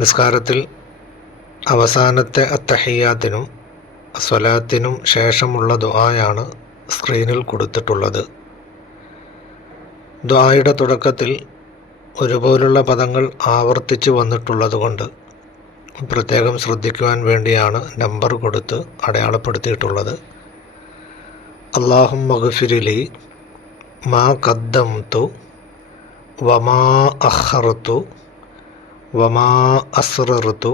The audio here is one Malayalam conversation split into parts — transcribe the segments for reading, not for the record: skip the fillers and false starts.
നിസ്കാരത്തിൽ അവസാനത്തെ അത്തഹിയ്യാത്തിനും സ്വലാത്തിനും ശേഷമുള്ള ദുആയാണ് സ്ക്രീനിൽ കൊടുത്തിട്ടുള്ളത്. ദുആയുടെ തുടക്കത്തിൽ ഒരുപോലുള്ള പദങ്ങൾ ആവർത്തിച്ച് വന്നിട്ടുള്ളതുകൊണ്ട് പ്രത്യേകം ശ്രദ്ധിക്കുവാൻ വേണ്ടിയാണ് നമ്പർ കൊടുത്ത് അടയാളപ്പെടുത്തിയിട്ടുള്ളത്. അല്ലാഹുമ്മ ഗ്ഫിർലി മാ ഖദ്ദംതു വമാ അഖർതു വമാ അസ്റർതു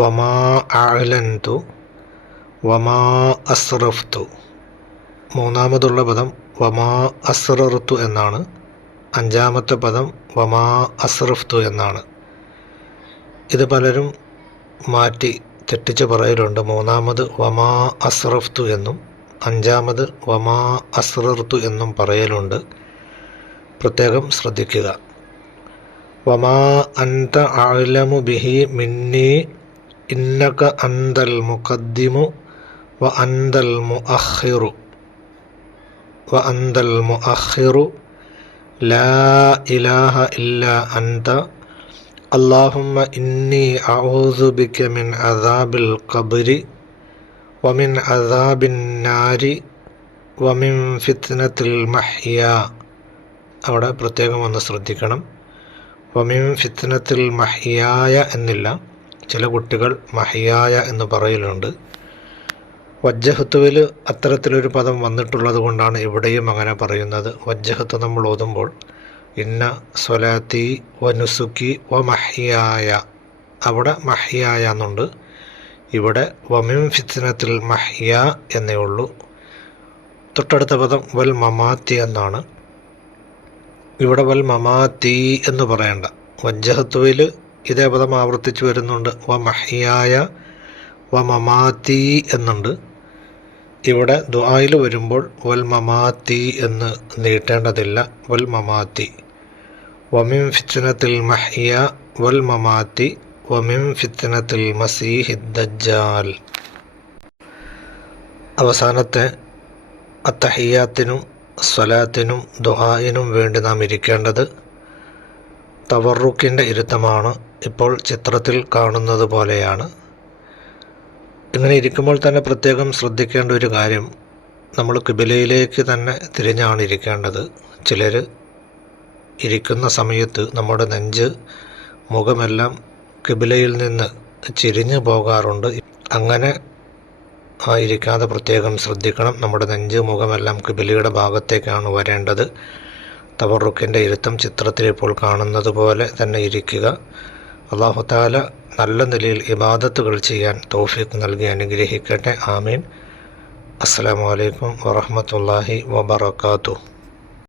വമാ അഅലൻതു വമാ അസ്റഫ്തു. മൂന്നാമതുള്ള പദം വമാ അസ്റർതു എന്നാണ്. അഞ്ചാമത്തെ പദം വമാ അസ്റഫ്തു എന്നാണ്. ഇത് പലരും മാറ്റി തെറ്റിച്ച് പറയലുണ്ട്. മൂന്നാമത് വമാ അസ്റഫ്തു എന്നും അഞ്ചാമത് വമാ അസ്റർതു എന്നും പറയലുണ്ട്. പ്രത്യേകം ശ്രദ്ധിക്കുക. വമാ അൻത അഅലമു ബിഹി മിന്നി ഇന്നക അന്തൽ മുഖദ്ദിമു വ അന്തൽ മുഅഖിറു വ അന്തൽ മുഅഖിറു ലാ ഇലാഹ ഇല്ലാ അൻത അല്ലാഹുമ്മ ഇന്നി അഊദു ബിക മിൻ അദാബിൽ ഖബ്രി വമിൻ അദാബിൻ നാരി വമിൻ ഫിത്നത്തിൽ മഹ്യാ. അവിടെ പ്രത്യേകം ഒന്ന് ശ്രദ്ധിക്കണം. വമിൻ ഫിത്നത്തിൽ മഹ്യായ എന്നില്ല. ചില കുട്ടികൾ മഹ്യായ എന്ന് പറയലുണ്ട്. വജ്ജഹത്തുവിൽ അത്തരത്തിലൊരു പദം വന്നിട്ടുള്ളത് കൊണ്ടാണ് ഇവിടെയും അങ്ങനെ പറയുന്നത്. വജ്ജഹത്ത് നമ്മൾ ഓതുമ്പോൾ ഇന്ന സ്വലാത്തി വനുസുക്കി വ മഹ്യായ, അവിടെ മഹ്യായ എന്നുണ്ട്. ഇവിടെ വമിൻ ഫിത്നത്തിൽ മഹ്യ എന്നേ ഉള്ളൂ. തൊട്ടടുത്ത പദം വൽ മമാത്തി എന്നാണ്. ഇവിടെ വൽ മമാത്തി എന്ന് പറയണ്ട. വജ്ജഹത്തുവിൽ ഇതേ പദം ആവർത്തിച്ച് വരുന്നുണ്ട്. വ മഹ്യായ വ മമാത്തി എന്നുണ്ട്. ഇവിടെ ദുആയിൽ വരുമ്പോൾ വൽ മമാത്തി എന്ന് നീട്ടേണ്ടതില്ല. വൽ മമാത്തി. വമിൻ ഫിത്നത്തിൽ മഹ്യ വൽ മമാത്തി വമിൻ ഫിത്നത്തിൽ മസീഹിദ് ദജ്ജാൽ. അവസാനത്തെ അത്തഹിയ്യാത്തിനും സ്വലാത്തിനും ദുആയിനും വേണ്ടി നാം ഇരിക്കേണ്ടത് തവറുക്കിൻ്റെ ഇരുത്തമാണ്. ഇപ്പോൾ ചിത്രത്തിൽ കാണുന്നത് പോലെയാണ്. ഇങ്ങനെ ഇരിക്കുമ്പോൾ തന്നെ പ്രത്യേകം ശ്രദ്ധിക്കേണ്ട ഒരു കാര്യം, നമ്മൾ ഖിബലയിലേക്ക് തന്നെ തിരിഞ്ഞാണ് ഇരിക്കേണ്ടത്. ചിലർ ഇരിക്കുന്ന സമയത്ത് നമ്മുടെ നെഞ്ച് മുഖമെല്ലാം ഖിബലയിൽ നിന്ന് ചിരിഞ്ഞു പോകാറുണ്ട്. അങ്ങനെ ഇരിക്കാതെ പ്രത്യേകം ശ്രദ്ധിക്കണം. നമ്മുടെ നെഞ്ച് മുഖമെല്ലാം ഖിബലയുടെ ഭാഗത്തേക്കാണ് വരേണ്ടത്. തവറുക്കിൻ്റെ ഇരുത്തം ചിത്രത്തിൽ ഇപ്പോൾ കാണുന്നത് പോലെ തന്നെ ഇരിക്കുക. അല്ലാഹു തആല നല്ല നിലയിൽ ഇബാദത്തുകൾ ചെയ്യാൻ തൗഫീഖ് നൽകി അനുഗ്രഹിക്കട്ടെ. ആമീൻ. അസ്സലാമു അലൈക്കും വറഹ്മത്തുള്ളാഹി വബറകാതുഹു.